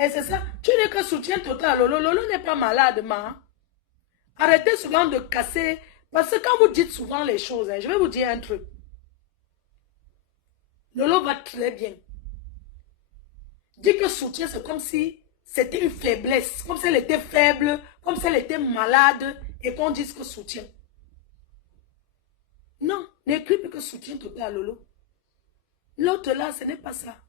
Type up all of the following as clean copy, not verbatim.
Et c'est ça, tu n'es que soutien total. Lolo, Lolo n'est pas malade, ma. Arrêtez souvent de casser. Parce que quand vous dites souvent les choses, hein, je vais vous dire un truc. Lolo va très bien. Dire que soutien, c'est comme si c'était une faiblesse. Comme si elle était faible, comme si elle était malade. Et qu'on dise que soutien. Non, n'écris plus que soutien total à Lolo. L'autre là, ce n'est pas ça.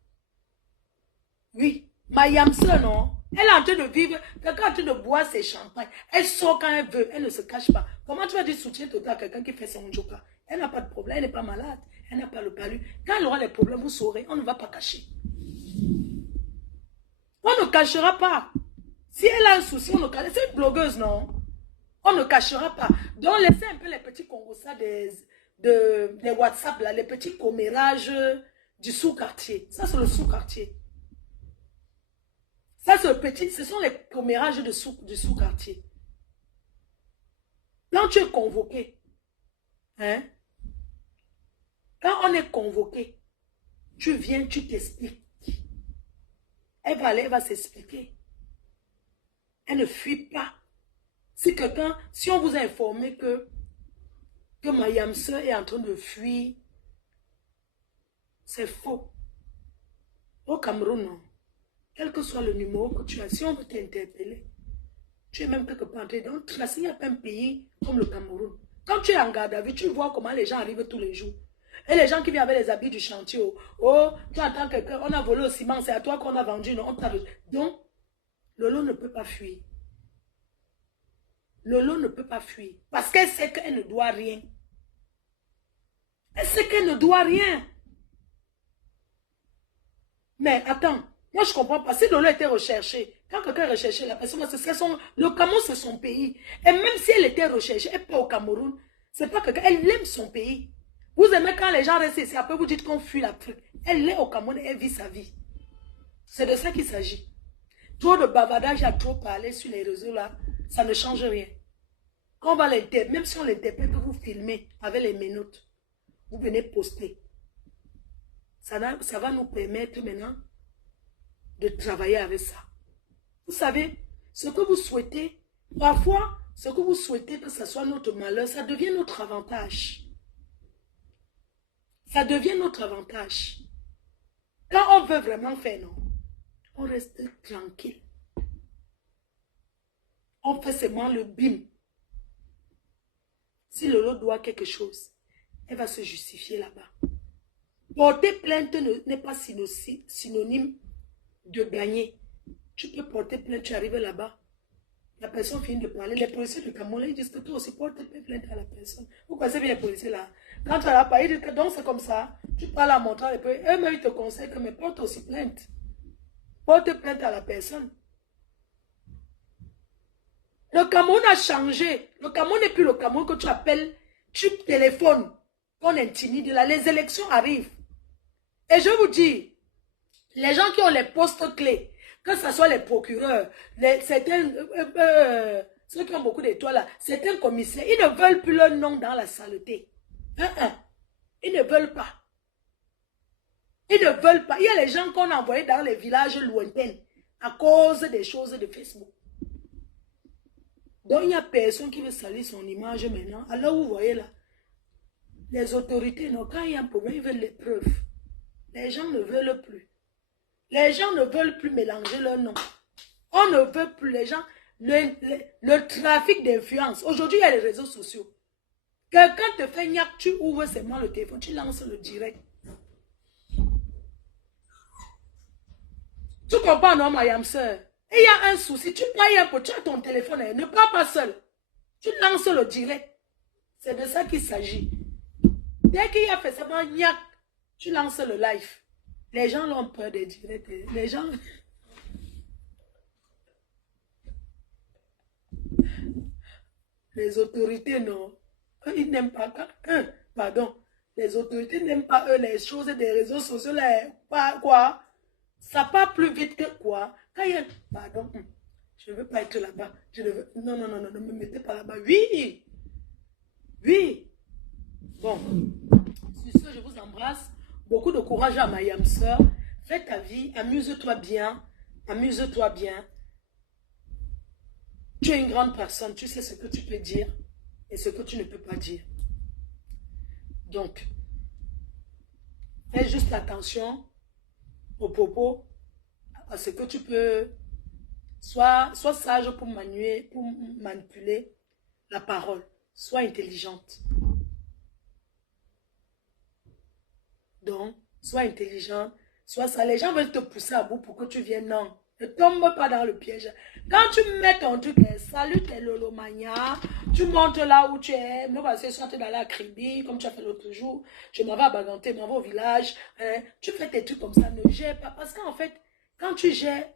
Oui, ma Yamse, non. Elle est en train de vivre, quelqu'un est en train de boire ses champagnes. Elle sort quand elle veut, elle ne se cache pas. Comment tu vas dire soutien total à quelqu'un qui fait son joker? Elle n'a pas de problème, elle n'est pas malade, elle n'a pas le palu. Quand elle aura les problèmes, vous saurez, on ne va pas cacher. On ne cachera pas. Si elle a un souci, on ne cachera pas. C'est une blogueuse, non? On ne cachera pas. Donc, laissez un peu les petits congossas des WhatsApp, là, les petits commérages du sous-quartier. Ça, c'est le sous-quartier. Ça, c'est le petit, ce sont les commérages du sous-quartier. Quand tu es convoqué, hein, quand on est convoqué, tu viens, tu t'expliques. Elle va aller, elle va s'expliquer. Elle ne fuit pas. Si on vous a informé que ma Yamse est en train de fuir, c'est faux. Au Cameroun, non. Quel que soit le numéro que tu as, si on veut t'interpeller, tu es même quelque part entré dans il n'y a pas un pays comme le Cameroun. Quand tu es en garde à vue, tu vois comment les gens arrivent tous les jours. Et les gens qui viennent avec les habits du chantier, oh, tu entends quelqu'un, on a volé au ciment, c'est à toi qu'on a vendu, non, donc, Lolo ne peut pas fuir. Lolo ne peut pas fuir. Parce qu'elle sait qu'elle ne doit rien. Elle sait qu'elle ne doit rien. Mais attends, moi je ne comprends pas. Si Lolo était recherché, quand quelqu'un recherchait la personne, le Cameroun c'est son pays. Et même si elle était recherchée, elle n'est pas au Cameroun, c'est pas quelqu'un, elle aime son pays. Vous aimez quand les gens restent ici, après vous dites qu'on fuit l'Afrique. Elle est au Cameroun et elle vit sa vie. C'est de ça qu'il s'agit. Trop de bavardage à trop parler sur les réseaux là, ça ne change rien. Quand on va l'interpréter, même si on l'interprète, que vous filmez avec les menottes, vous venez poster. Ça va nous permettre maintenant de travailler avec ça. Vous savez, ce que vous souhaitez, parfois, ce que vous souhaitez que ce soit notre malheur, ça devient notre avantage. Ça devient notre avantage. Quand on veut vraiment faire, non, on reste tranquille. On fait seulement le bim. Si Lolo doit quelque chose, elle va se justifier là-bas. Porter plainte n'est pas synonyme de gagner. Tu peux porter plainte, tu arrives là-bas. La personne finit de parler. Les policiers du Cameroun, ils disent que toi aussi portes plainte à la personne. Vous connaissez bien les policiers là. Quand tu as la parole, ils disent que donc c'est comme ça. Tu parles en montrant les policiers. Eux-mêmes, ils te conseillent que mais porte aussi plainte. Porte plainte à la personne. Le Cameroun a changé. Le Cameroun n'est plus le Cameroun que tu appelles, tu téléphones, qu'on intimide là. Les élections arrivent. Et je vous dis, les gens qui ont les postes clés, que ce soit les procureurs, ceux qui ont beaucoup d'étoiles là, certains commissaires, ils ne veulent plus leur nom dans la saleté. Ils ne veulent pas. Ils ne veulent pas. Il y a les gens qu'on a envoyés dans les villages lointains à cause des choses de Facebook. Donc il n'y a personne qui veut salir son image maintenant. Alors vous voyez là, les autorités, non, quand il y a un problème, ils veulent les preuves. Les gens ne veulent plus. Les gens ne veulent plus mélanger leurs noms. On ne veut plus les gens. Le trafic d'influence. Aujourd'hui, il y a les réseaux sociaux. Quelqu'un te fait niaque, tu ouvres seulement le téléphone, tu lances le direct. Tu comprends, non, ma Yamse? Et il y a un souci, tu prends tu as ton téléphone, ne prends pas seul. Tu lances le direct. C'est de ça qu'il s'agit. Dès qu'il a fait seulement niaque, tu lances le live. Les gens ont peur des directs. Les gens... Les autorités, non. Eux, ils n'aiment pas... Pardon. Les autorités n'aiment pas, eux, les choses des réseaux sociaux. Là, pas quoi. Ça part plus vite que quoi. Quand il y a... Pardon. Je ne veux pas être là-bas. Je ne veux... Non, ne me mettez pas là-bas. Oui. Oui. Bon. Sur ce, je vous embrasse. Beaucoup de courage à ma Yamse. Fais ta vie. Amuse-toi bien. Amuse-toi bien. Tu es une grande personne, tu sais ce que tu peux dire et ce que tu ne peux pas dire. Donc, fais juste attention aux propos, à ce que tu peux. Sois sage pour manipuler la parole. Sois intelligente. Donc, sois intelligente. Sois ça. Les gens veulent te pousser à bout pour que tu viennes. Non. Ne tombe pas dans le piège. Quand tu mets ton truc, salut tes lolomania, tu montes là où tu es. Moi, parce que soit tu es dans la cribi, comme tu as fait l'autre jour, je m'en vais à Baganté, je m'en vais au village. Hein, tu fais tes trucs comme ça, ne gère pas. Parce qu'en fait, quand tu gères,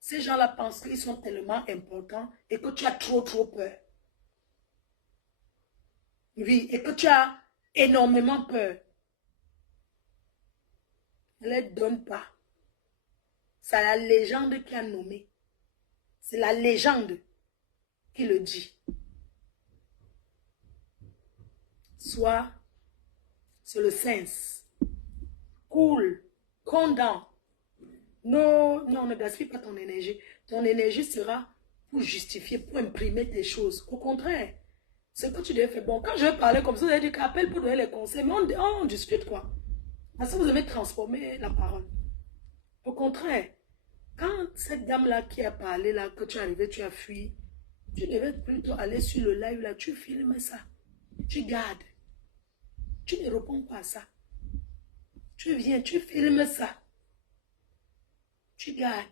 ces gens-là pensent qu'ils sont tellement importants et que tu as trop peur. Oui, et que tu as énormément peur. Ne les donne pas. C'est la légende qui a nommé. C'est la légende qui le dit. Soit c'est le sens. Cool. Condamne. Non, ne gaspille pas ton énergie. Ton énergie sera pour justifier, pour imprimer tes choses. Au contraire, ce que tu devais faire. Bon, quand je vais parler comme ça, vous allez dire qu'appelle pour donner les conseils. Mais on discute quoi. Parce que vous avez transformé la parole. Au contraire, quand cette dame-là qui a parlé, là, que tu es arrivé, tu as fui, tu devais plutôt aller sur le live, là, tu filmes ça. Tu gardes. Tu ne réponds pas à ça. Tu viens, tu filmes ça. Tu gardes.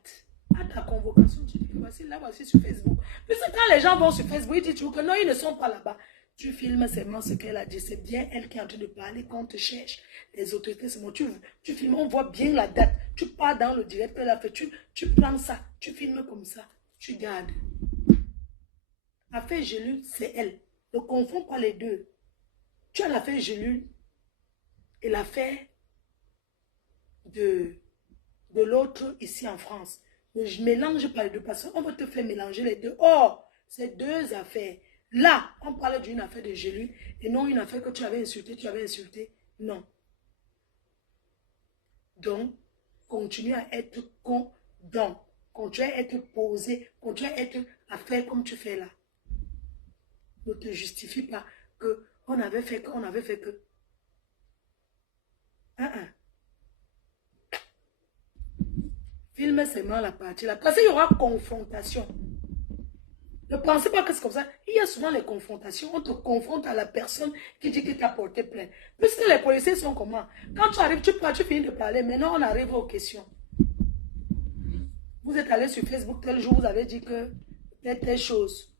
À ta convocation, tu dis, voici sur Facebook. Puis quand les gens vont sur Facebook, ils disent que non, ils ne sont pas là-bas. Tu filmes seulement ce qu'elle a dit. C'est bien elle qui est en train de parler quand on te cherche. Les autorités, c'est bon. Tu filmes, on voit bien la date. Tu pars dans le direct qu'elle a fait. Tu prends ça. Tu filmes comme ça. Tu gardes. Affaire Gelule, c'est elle. Ne confonds pas les deux. Tu as l'affaire Gelule et l'affaire de l'autre ici en France. Ne mélange pas les deux parce qu'on va te faire mélanger les deux. Or, c'est deux affaires. Là, on parlait d'une affaire de Gelule et non une affaire que tu avais insulté. Non. Donc, continue à être condamné. Continue à être posé. Continue à faire comme tu fais là. Ne te justifie pas que on avait fait que. Filme seulement la partie là. Parce qu'il y aura confrontation. Ne pensez pas que c'est comme ça. Il y a souvent les confrontations. On te confronte à la personne qui dit que tu as porté plainte. Puisque les policiers sont comment? Quand tu arrives, tu finis de parler. Maintenant, on arrive aux questions. Vous êtes allé sur Facebook tel jour, vous avez dit que telle chose.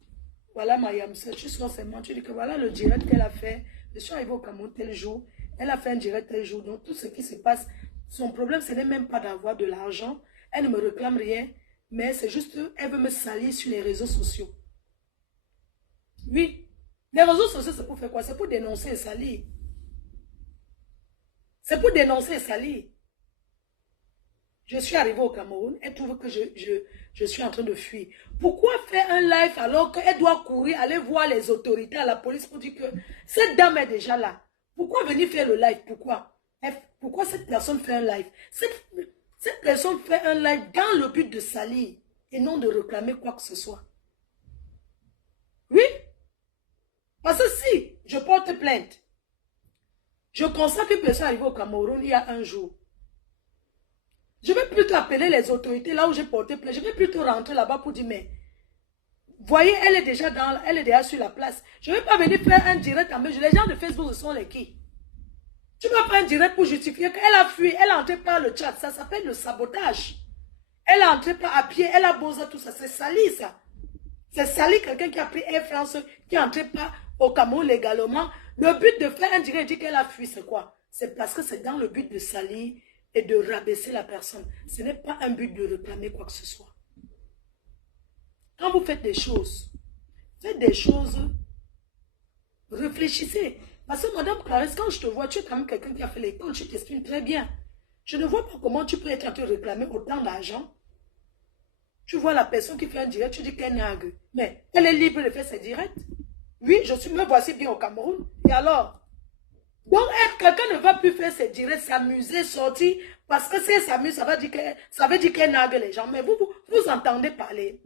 Voilà Mayam, tu sors seulement, tu dis que voilà le direct qu'elle a fait. Je suis arrivé au Cameroun tel jour. Elle a fait un direct tel jour. Donc tout ce qui se passe, son problème, ce n'est même pas d'avoir de l'argent. Elle ne me réclame rien. Mais c'est juste qu'elle veut me salir sur les réseaux sociaux. Oui, les réseaux sociaux, c'est pour faire quoi? C'est pour dénoncer et salir. C'est pour dénoncer et salir. Je suis arrivée au Cameroun, elle trouve que je suis en train de fuir. Pourquoi faire un live alors qu'elle doit courir, aller voir les autorités, à la police pour dire que cette dame est déjà là? Pourquoi venir faire le live? Pourquoi cette personne fait un live? Cette personne fait un live dans le but de salir et non de réclamer quoi que ce soit. Oui? Parce que si je porte plainte, je constate qu'une personne arrivée au Cameroun il y a un jour. Je vais plutôt appeler les autorités là où j'ai porté plainte. Je vais plutôt rentrer là-bas pour dire, mais voyez, elle est déjà sur la place. Je ne vais pas venir faire un direct en mesure. Les gens de Facebook, ce sont les qui? Tu vas faire un direct pour justifier qu'elle a fui, elle est entrée par le chat. Ça s'appelle le sabotage. Elle est entrée par à pied, elle a posé tout ça. C'est sali ça. C'est sali quelqu'un qui a pris Air France, qui est entré par au Cameroun légalement. Le but de faire un direct et dire qu'elle a fui, c'est quoi? C'est parce que c'est dans le but de salir et de rabaisser la personne. Ce n'est pas un but de réclamer quoi que ce soit. Quand vous faites des choses, réfléchissez. Parce que Madame Clarisse, quand je te vois, tu es quand même quelqu'un qui a fait l'école, tu t'exprimes très bien. Je ne vois pas comment tu peux être en train de réclamer autant d'argent. Tu vois la personne qui fait un direct, tu dis qu'elle nague. Mais elle est libre de faire ses directs. Oui, me voici bien au Cameroun. Et alors? Donc, quelqu'un ne va plus faire ses directs, s'amuser, sortir, Parce que si elle s'amuse, ça veut dire qu'elle nargue les gens. Mais vous entendez parler.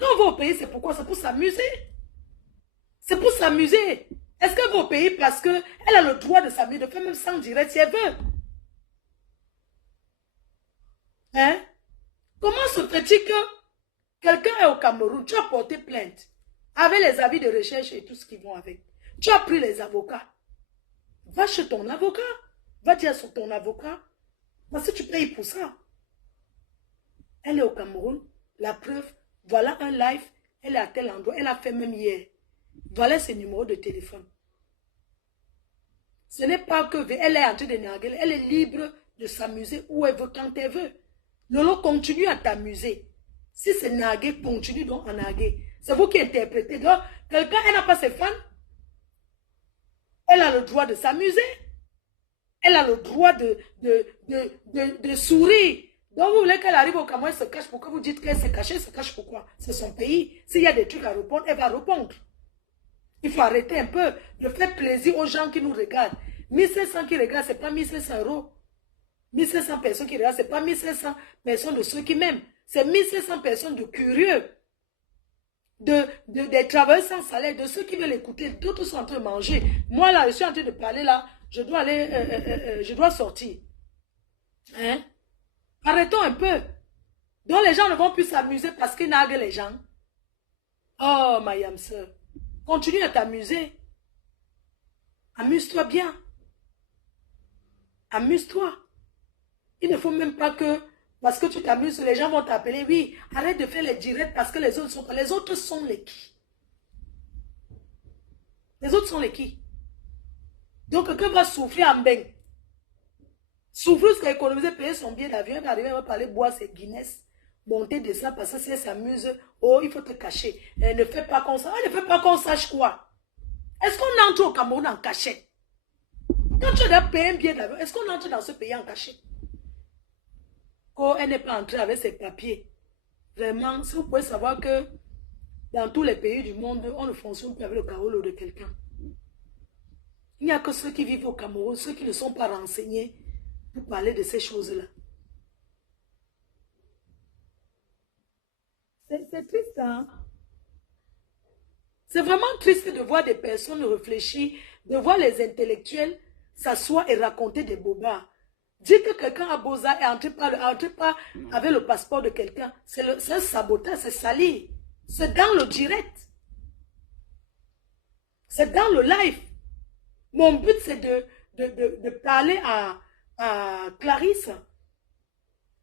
Quand on va au pays, c'est pourquoi? C'est pour s'amuser. C'est pour s'amuser. Est-ce qu'elle va au pays parce qu'elle a le droit de s'amuser, de faire même sans direct si elle veut? Hein? Comment se fait-il que quelqu'un est au Cameroun, tu as porté plainte avec les avis de recherche et tout ce qui vont avec. Tu as pris les avocats. Va chez ton avocat. Va dire sur ton avocat. Parce que tu payes pour ça. Elle est au Cameroun. La preuve, voilà un live. Elle est à tel endroit. Elle a fait même hier. Voilà ses numéros de téléphone. Ce n'est pas que elle est en train de narguer. Elle est libre de s'amuser où elle veut, quand elle veut. Lolo, continue à t'amuser. Si c'est narguer, continue donc à narguer. C'est vous qui interprétez. Donc, quelqu'un, elle n'a pas ses fans. Elle a le droit de s'amuser. Elle a le droit de sourire. Donc, vous voulez qu'elle arrive au Cameroun, elle se cache. Pourquoi vous dites qu'elle s'est cachée? Elle se cache pourquoi? C'est son pays. S'il y a des trucs à répondre, elle va répondre. Il faut arrêter un peu de faire plaisir aux gens qui nous regardent. 1500 qui regardent, ce n'est pas 1500 €. 1500 personnes qui regardent, ce n'est pas 1500 personnes de ceux qui m'aiment. C'est 1500 personnes de curieux. Des travailleurs sans salaire, de ceux qui veulent écouter. D'autres sont en train de manger. Moi, là, je suis en train de parler, là. Je dois aller, je dois sortir. Hein? Arrêtons un peu. Donc, les gens ne vont plus s'amuser parce qu'ils narguent les gens. Oh, ma yam sœur. Continue à t'amuser. Amuse-toi bien. Amuse-toi. Il ne faut même pas que, parce que tu t'amuses, les gens vont t'appeler. Oui, arrête de faire les directs parce que les autres sont les qui? Les autres sont les qui? Donc, quelqu'un va souffrir en bain. Souffrir jusqu'à économiser, payer son billet d'avion, il va arriver, il va parler, boire ses Guinness, monter, descendre, parce que si elle s'amuse, oh, il faut te cacher. Ne fais pas comme ça. Ne fais pas qu'on sache quoi. Est-ce qu'on entre au Cameroun en cachette? Quand tu as payé un billet d'avion, est-ce qu'on entre dans ce pays en cachette? Oh, elle n'est pas entrée avec ses papiers. Vraiment, si vous pouvez savoir que dans tous les pays du monde, on ne fonctionne plus avec le carolo de quelqu'un. Il n'y a que ceux qui vivent au Cameroun, ceux qui ne sont pas renseignés pour parler de ces choses-là. C'est triste, hein? C'est vraiment triste de voir des personnes réfléchir, de voir les intellectuels s'asseoir et raconter des bobards. Dire que quelqu'un a beau-arts et entre pas avec le passeport de quelqu'un, c'est un sabotage, c'est salir. C'est dans le direct. C'est dans le live. Mon but, c'est de parler à Clarisse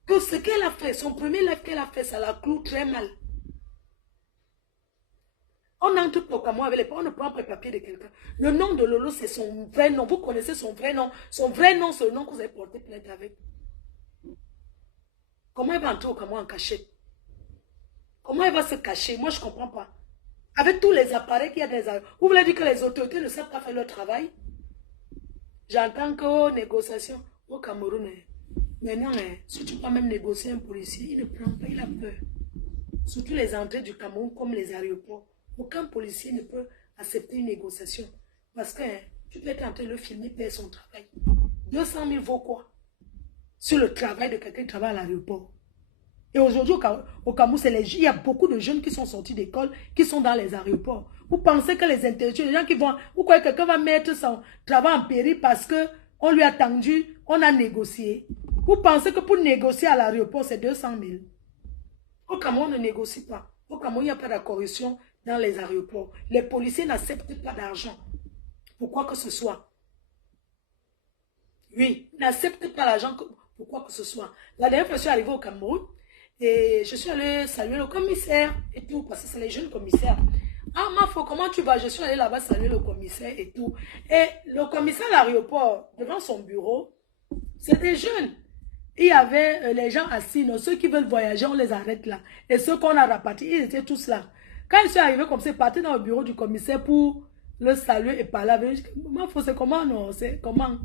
que ce qu'elle a fait, son premier live qu'elle a fait, ça la cloue très mal. On entre au Cameroun avec les parents, on ne prend pas le papier de quelqu'un. Le nom de Lolo, c'est son vrai nom. Vous connaissez son vrai nom. Son vrai nom, c'est le nom que vous avez porté plainte avec. Comment elle va entrer au Cameroun en cachette? Comment elle va se cacher? Moi, je ne comprends pas. Avec tous les appareils qu'il y a des... Vous voulez dire que les autorités ne savent pas faire leur travail? J'entends qu'aux négociations au Cameroun, maintenant, si tu peux même négocier un policier, il ne prend pas, il a peur. Surtout les entrées du Cameroun comme les aéroports. Aucun policier ne peut accepter une négociation. Parce que tu peux être en train de le filmer, perdre son travail. 200 000 vaut quoi? Sur le travail de quelqu'un qui travaille à l'aéroport. Et aujourd'hui, au Cameroun, il y a beaucoup de jeunes qui sont sortis d'école, qui sont dans les aéroports. Vous pensez que les intellectuels, les gens qui vont... Vous croyez que quelqu'un va mettre son travail en péril parce qu'on lui a tendu, on a négocié. Vous pensez que pour négocier à l'aéroport, c'est 200 000. Au Cameroun, on ne négocie pas. Au Cameroun, il n'y a pas de corruption dans les aéroports. Les policiers n'acceptent pas d'argent. Pour quoi que ce soit. Oui, n'acceptent pas l'argent pour quoi que ce soit. La dernière fois, je suis arrivée au Cameroun et je suis allée saluer le commissaire et tout, parce que c'est les jeunes commissaires. Ah, Mafo, comment tu vas? Je suis allée là-bas saluer le commissaire et tout. Et le commissaire à l'aéroport, devant son bureau, c'est des jeunes. Il y avait les gens assis, non, ceux qui veulent voyager, on les arrête là. Et ceux qu'on a rapatriés, ils étaient tous là. Quand ils sont arrivés comme ça, ils partaient dans le bureau du commissaire pour le saluer et parler avec lui. Mafo, c'est comment, non? C'est comment?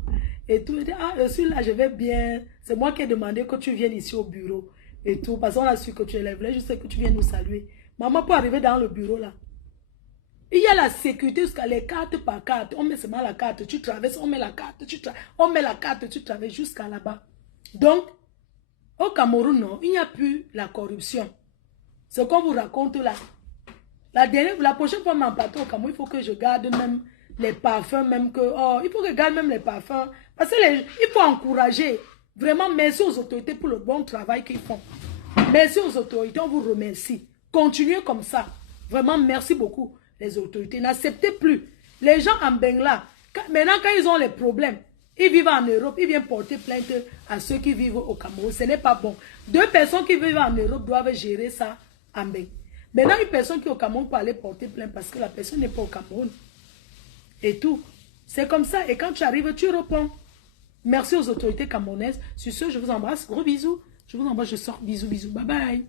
Et tout. Il dit, ah, je suis là, je vais bien. C'est moi qui ai demandé que tu viennes ici au bureau. Et tout. Parce qu'on a su que tu es là. Je sais que tu viens nous saluer. Maman, pour arriver dans le bureau là, il y a la sécurité jusqu'à les cartes par carte. On met seulement la carte, tu traverses, on met la carte, on met la carte, tu traverses jusqu'à là-bas. Donc, au Cameroun, non, il n'y a plus la corruption. Ce qu'on vous raconte là. La prochaine fois, mon plateau au Cameroun, il faut que je garde même les parfums, même que... Oh, il faut que je garde même les parfums. Parce que il faut encourager. Vraiment, merci aux autorités pour le bon travail qu'ils font. Merci aux autorités, on vous remercie. Continuez comme ça. Vraiment, merci beaucoup, les autorités. N'acceptez plus. Les gens en Bengla, maintenant, quand ils ont les problèmes, ils vivent en Europe, ils viennent porter plainte à ceux qui vivent au Cameroun. Ce n'est pas bon. 2 personnes qui vivent en Europe doivent gérer ça en Bengla. Maintenant, une personne qui est au Cameroun peut aller porter plainte parce que la personne n'est pas au Cameroun. Et tout. C'est comme ça. Et quand tu arrives, tu réponds. Merci aux autorités camerounaises. Sur ce, je vous embrasse. Gros bisous. Je vous embrasse. Je sors. Bisous, bisous. Bye bye.